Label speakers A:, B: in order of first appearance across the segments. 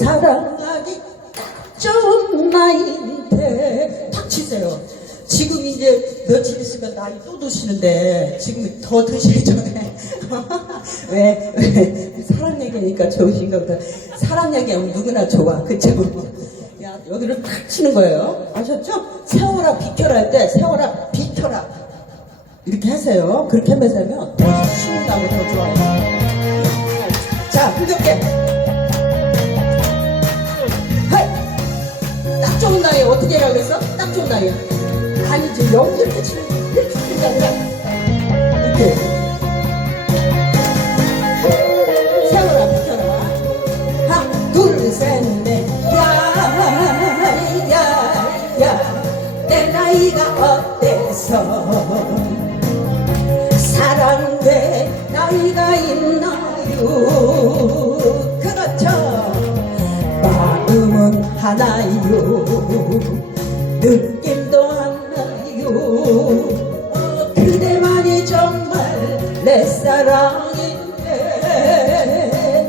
A: 사랑하기 좋은 나이인데 탁 치세요. 지금 이제 며칠 있으면 나이 또 드시는데 지금 더 드시기 전에 왜, 왜 사랑 얘기니까 좋으신가 보다. 사랑 얘기하면 누구나 좋아. 그쵸? 야, 여기를 탁 치는 거예요. 아셨죠? 세워라 비켜라 할 때 세워라 비켜라 이렇게 하세요. 그렇게 하면서 하면 더 신이 나고 더 좋아요. 자, 흥겹게. 어떻게 해라 그랬어? 딱 좋은 나이. 아니지, 여기 이렇게 치는 거. 이렇게 치는 게 아니라. 이렇게. 세워라, 비켜라. 하나, 둘, 셋, 넷. 야, 야, 야. 내 나이가 어때서. 사랑돼 나이가 있나요 하나요? 느낌도 하나요. 어, 그대만이 정말 내 사랑인데.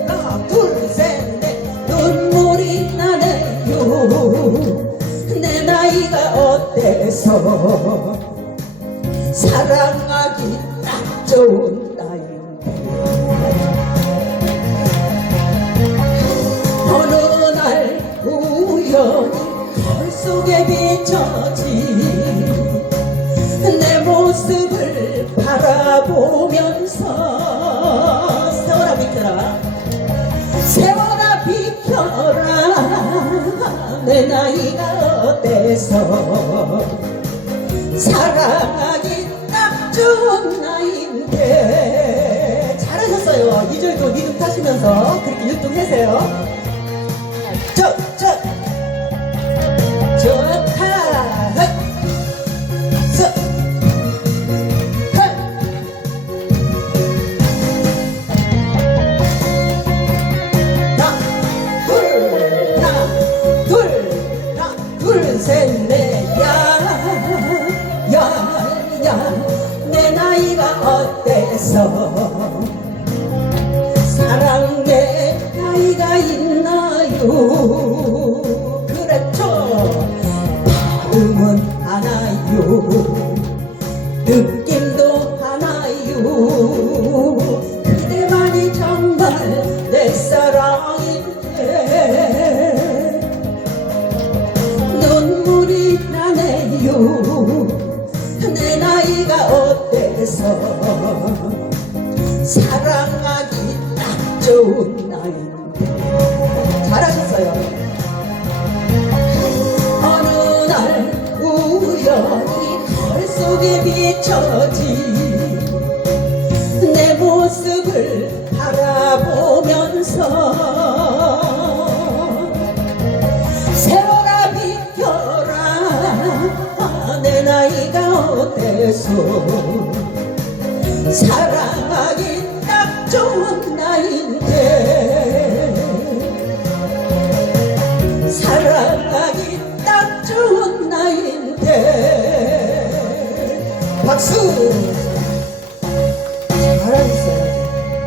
A: 하나 둘셋넷. 눈물이 나네요. 내 나이가 어때서? 사랑하기 딱 좋은 나이인데. 어느 속에 비춰진 내 모습을 바라보면서 세워라 비켜라 세워라 비켜라 내 나이가 어때서 사랑하기 딱 좋은 나이인데 잘하셨어요. 이절도 리듬 타시면서 그렇게 율동하세요. 저, 셋, 넷, 야, 야, 야, 내 나이가 어때서 사랑 내 나이가 있나요? 그렇죠. 마음은 하나요. 느낌도 하나요. 어때서 사랑하기 딱 좋은 나이인데 잘하셨어요. 어느 날 우연히 거울 속에 비춰진 내 모습을 바라보면서 세월아 비켜라. 내 나이가 어때서 사랑하기 딱 좋은 나이인데. 사랑하기 딱 좋은 나이인데. 박수